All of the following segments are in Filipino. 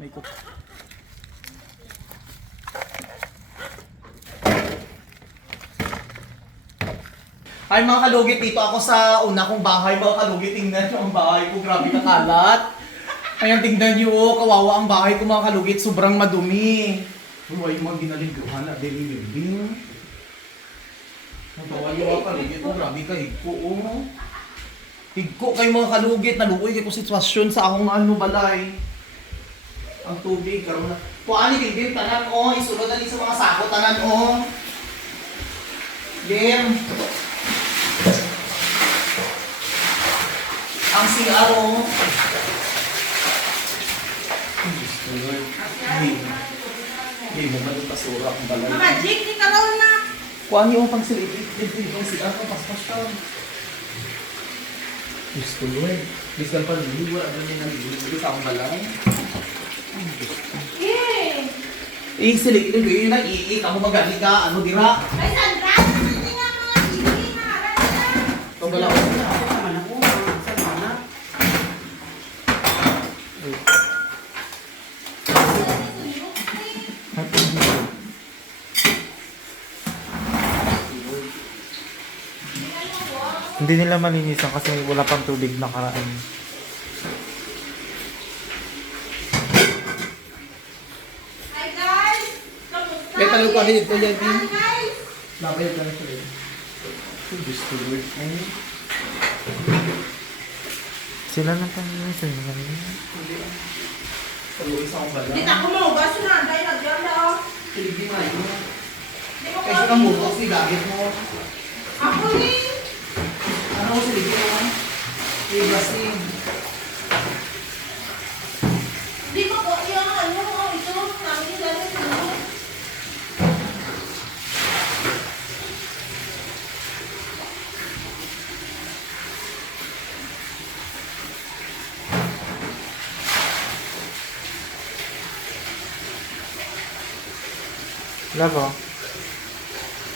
May cook. Hi mga kalugit, dito ako sa una kong bahay mga kalugit. Tingnan nyo ang bahay ko, grabe kakalat. Ayan, tingnan nyo, kawawa ang bahay ko mga kalugit, sobrang madumi. Uy, yung mga ginaliguhan na dili-libing. Ang bawa nyo mga kalugit, oh, grabe ka, higko, oh. Higko kayo mga kalugit, naluoy kayo sitwasyon sa akong ano balay. Ang tubig, karoon na. Kuhaan ni Bim, tanan, oh, isulod na din sa mga sako, tanan, oh. Bim. Ang CR, oh. Hindi mo ba yung pasura akong balay? Mama, Jake, di ka raw na. Kuhaan niyo ang pang-silipit. Dito yung CR ko, paspas ka. Gusto mo eh. Gusto ka pa rin. Wala na niya nalilito sa akong balay. Eh! Silipit ko yun na ako magaling ka. Ano dira? Ay, Sandra! Hindi nga mga Jake, mahalan na. Itong galaw ko na. Naman ako, saan na? Hindi nila malinisan kasi wala pang tubig na karaan. Hi guys! Kamusta? Kaya talo ka rin ito yan, Hi guys! Labay ka na sila. Gusto mo eh. Sila lang palinisan. Paluwi sa akong balay. Hindi ako mahugas na. Dahil nagyan na ako. Silipin mo na yun. Hindi ko Kaya ka butos, nilagit mo. Ako ni! Ano ko silipin mo? Iblasing. Hindi ko po yung ano, ito. Namin lang ito. Labo.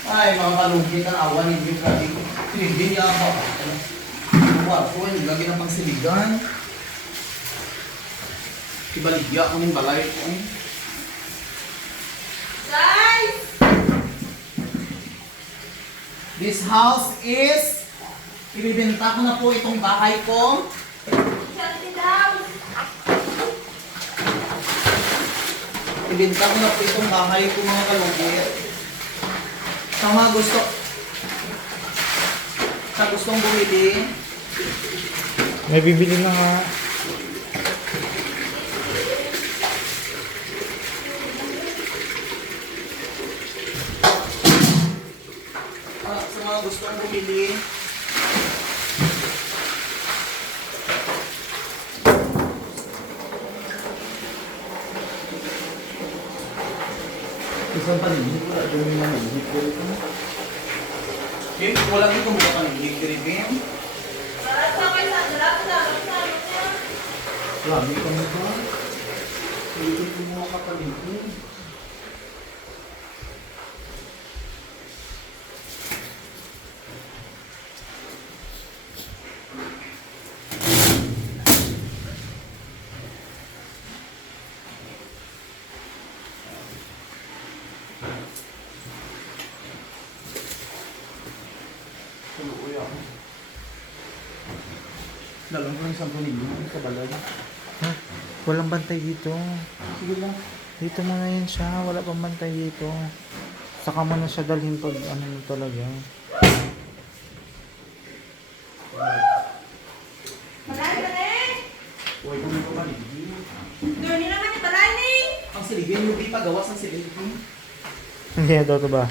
Ay, mga kalugit ang awan ninyo grabe. Hindi niya ako. Kwarto, yung lagi ng pangsiligan. Ibaligya ko ng balay ko. Guys! This house is... Ibibenta ko na po itong bahay ko. Shut it down! Ibenta ko na po itong bahay ko mga kalugit. Sa mga gusto... Sa gustong bumili, May bibili na nga. sa mga gustong bumili, isang panindig, wala doon yung manindig ko ito. Bim, wala dito mo ka panindig diri, Bim. Para sa kay Sandra, salamat sa ano niya. Lami ka mo ba? Hindi ko mo ka panindig. Tuluoy ako. Dalang ko ng 10,000 sa balay. Ha? Walang bantay dito. Sige lang. Dito mo na yun siya. Wala pang bantay dito. Saka mo na siya dalhin pag ano mo talaga. Balay ka na eh! Huwag ko nito paligid. Doon nila naman yung balay ni! Ang siligin, yung di pagawas ng siligin. Hindi na daw ito ba?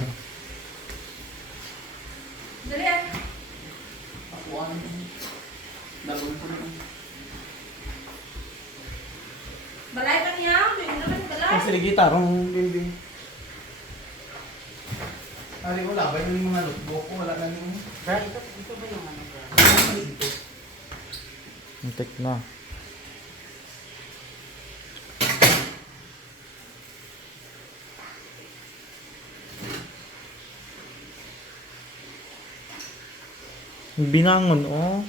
Dali ah. Ako ang dalawang ko na. Balay ka niya? Doon nila naman yung balay. Ang siligin, tarong baby. Ari, wala ba yung mga notebook ko? Wala na yung... Ito ba yung ano ba? Ito. Muntik na. Binangon, oh.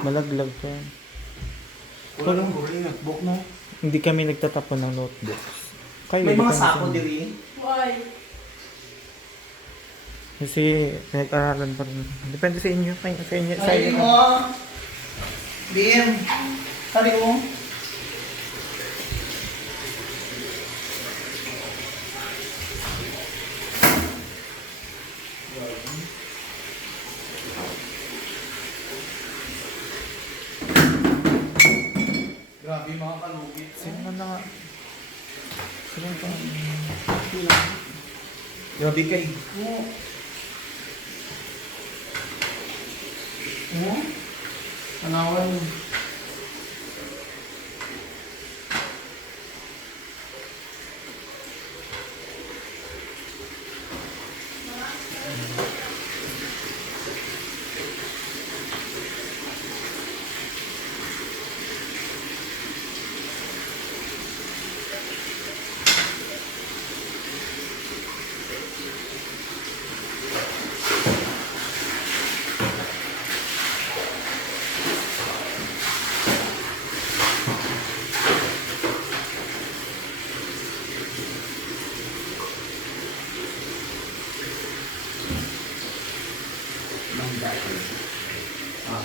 Malaglag pa. Wala yung notebook mo. Hindi kami nagtatapon ng notebooks. Kayo, May di mga kami sako sin- diri. Why? Kasi pinag-aralan pa rin. Depende sa inyo. Sa inyo. Sa Ay inyo. mo. Dim. Sabi ko. Grabe mga kalugit. Sino man na nga? Sino pa? Grabe kay ko. Oh? Tanawan.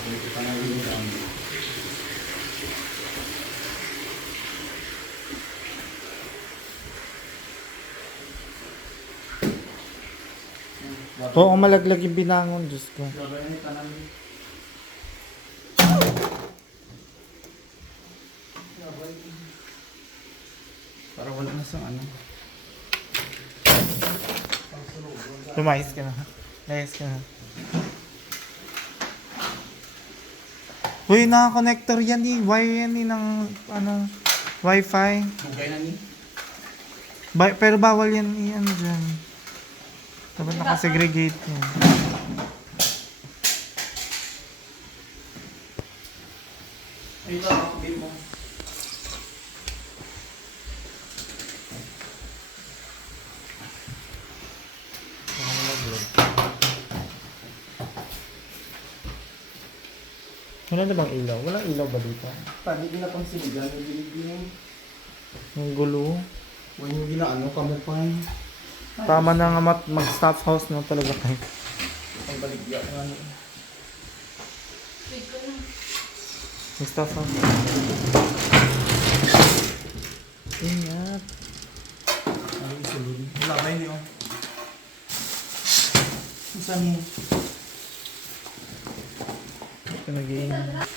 Ito pa na yung dami. Oo, malaglag yung binangon. Diyos ko. Grabe yan, tanan. Para wala na sa ano. Lumayas ka na. Lumayas ka na. Uy, naka-connector yan eh. Wire yan eh ng ano, Wi-Fi. Bugay na ni. Pero bawal yan eh, ano dyan. Dapat nakasegregate yan. Ay, ito ako, bin mo. Wala na bang ilaw? Walang ilaw ba dito? Tani din na pang siligan, yung binibigyan. Yung gulo. Huwag yung ginaano, kamupay. Tama na nga mag-staff house na talaga kayo. Ang baligya ng ano. Wait ko na. Mag-staff house. Ingat. Ano yung sulod? Wala ba yun yun? Saan yun? Ito nag-iingat.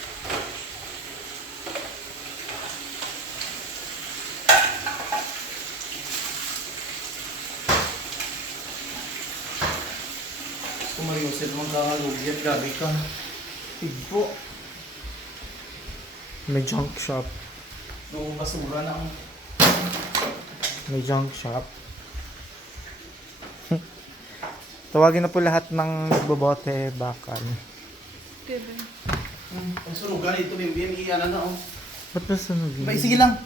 Kumayusin mong kakalugyan, gabi ka. Tigpo. May junk shop. Noong basura na ang... May junk shop. Tawagin na po lahat ng nagbobote bakal. Diba? Ang sunugan ito, Bimbin, iyan na oh. Ba't ba sunugin? Ba, sige lang.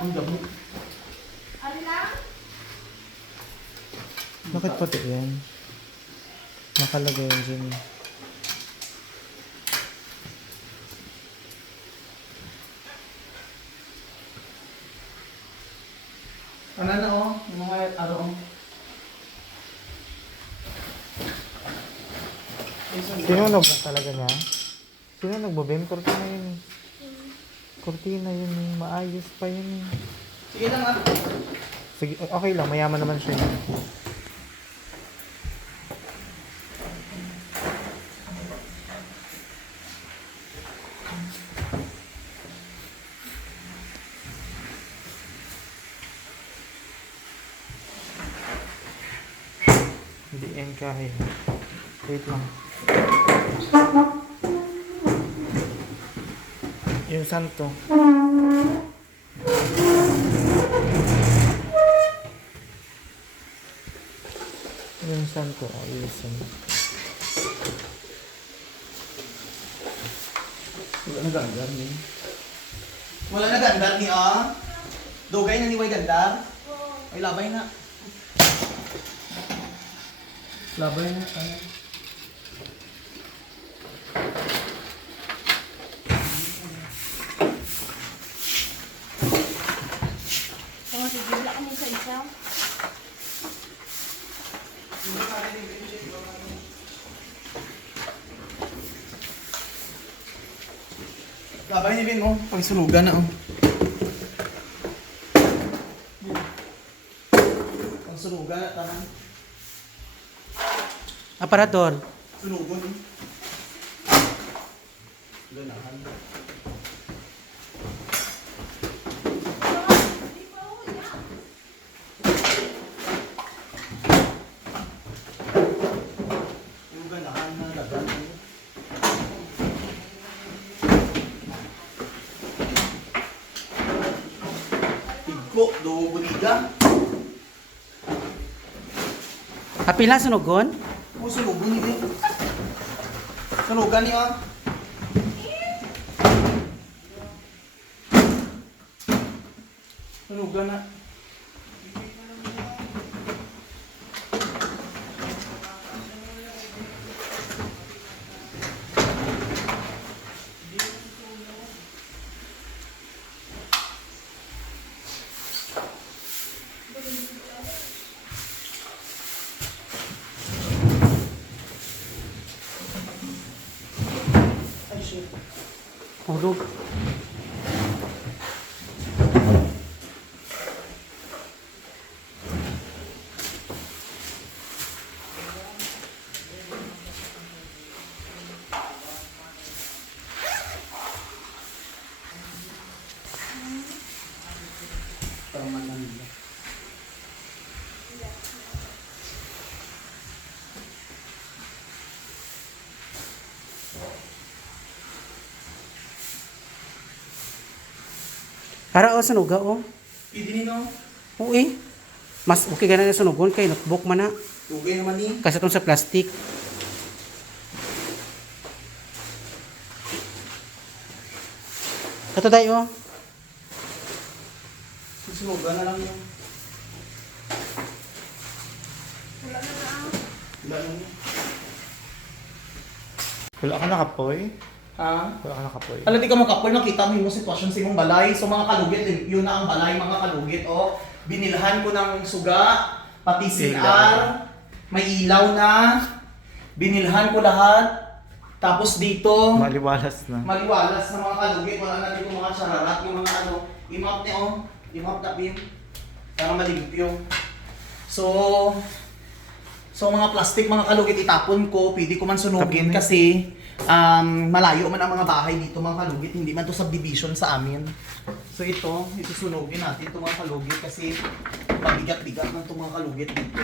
Ang damo. Ano lang? Bakit pati yan? Nakalagay yan dyan. Ano na oh, yung mga araw oh. Sinunog na talaga niya? Sinunog mo, Bim? Kortina yun eh. Kortina yun eh. Maayos pa yun eh. Sige lang ah. Sige, okay lang. Mayaman naman siya eh. Hindi yan kaya. Wait lang. Yung santo. Yung santo. Ayusin. Wala na gandar ni. Wala na gandar ni ah. Dugay na ni Way gandar. Ay labay na. Labay na. Ay. Labay ni Bin, oh. Pagsunugan na, oh. Pagsunugan na, tanong. Aparador. Sunugon, eh. Ganahan. Yung ganahan na lagan, eh. Tigko, do buliga. Apila sunugon? Oh, sunugon ni Bin. Sunugan niya, ah. Sunugan na. Ay, shit. Hulog. Permanen. Para o sunuga o. Pwede ni, no? Uy. Mas okay gana na sunugon kay notebook man na. Tugay naman ni. Kasi itong sa plastic. Ito tayo. Susunugan na lang yun. Wala na. Wala ka nakapoy? Ha? Wala ka nakapoy? Alam, di ka makapoy, nakita mo yung sitwasyon sa imong balay. So mga kalugit, yun na ang balay, mga kalugit. O, binilhan ko ng suga, pati CR, may ilaw na, binilhan ko lahat. Tapos dito, Maliwalas na. maliwalas na mga kalugit, wala na dito mga chararat, yung mga ano, imap niya, oh, imap na pin, para malimpyo. So mga plastic, mga kalugit, itapon ko, pwede ko man sunugin Tapon eh. kasi malayo man ang mga bahay dito, mga kalugit, hindi man to subdivision sa amin. So ito sunugin natin itong mga kalugit kasi pabigat-bigat ng itong mga kalugit dito.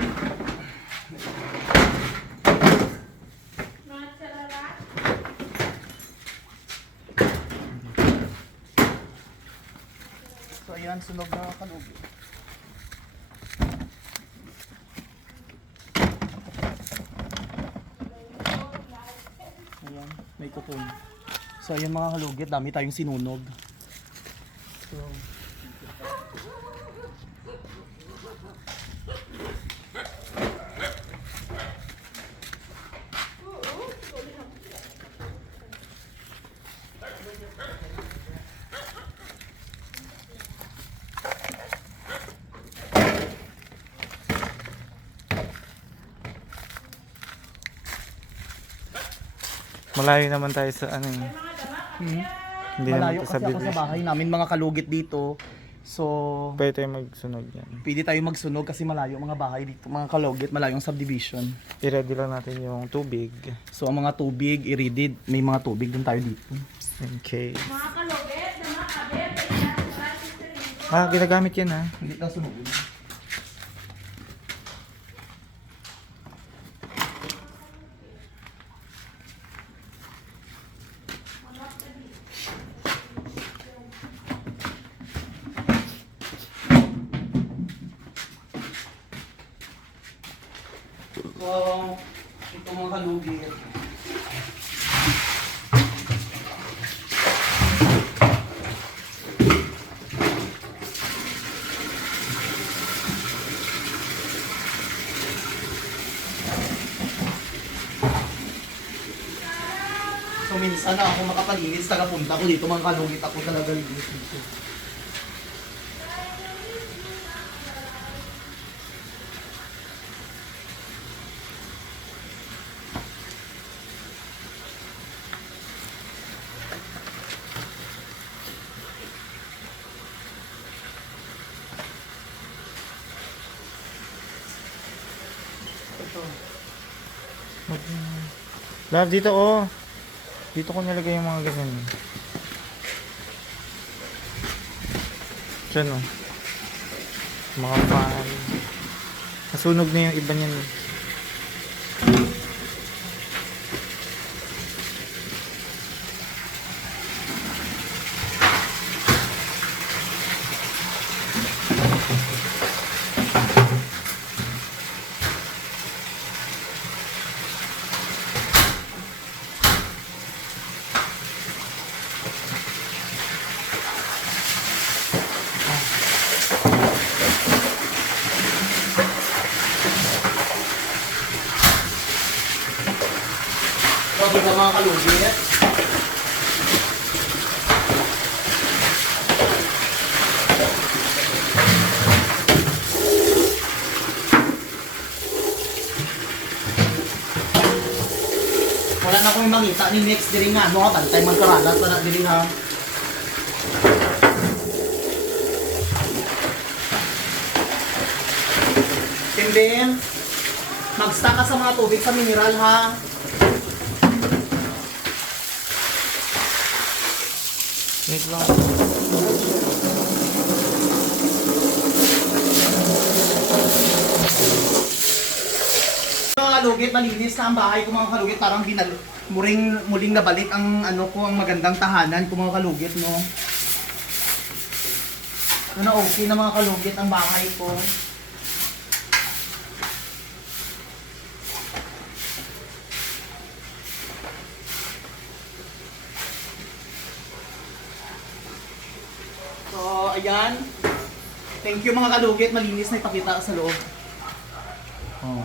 So ayan, sunog na mga kalugit. Ayan, may kupon. So ayan mga kalugit, dami tayong sinunog. So, Malayo naman tayo sa ano eh. Hindi naman malayo ito kasi ako sa subdivision. bahay namin, mga kalugit dito. So, Pwede tayo magsunog yan. pwede tayo magsunog kasi malayo mga bahay dito, mga kalugit, malayo ang subdivision. I-ready lang natin yung tubig. So ang mga tubig, i-ready, may mga tubig din tayo dito. Okay. Mga kalugit, na mga kabit, ay Ah, ginagamit yan ah. Hindi lang sunugin. So, ito mga kalugit. So minsan na ako makapalinis, tagapunta ko dito, mga kalugit ako talaga linis dito. Love, dito oh. Dito ko nilagay yung mga ganyan. Diyan oh. Mga fan. Nasunog na yung iba niyan. Bago na mga kalugit. Wala na akong makita ni next diri nga. Ano ka, bantay magkaralat na diri ha. Timbin, mag-stack ka sa mga tubig sa mineral ha. Wait lang. Mga kalugit, malinis na ang bahay ko mga kalugit. Parang muling nabalik ang ano ko, ang magandang tahanan ko mga kalugit, no? Ano, okay na mga kalugit ang bahay ko. So, ayan. Thank you mga kalugit. Malinis na ipakita sa loob. Oh.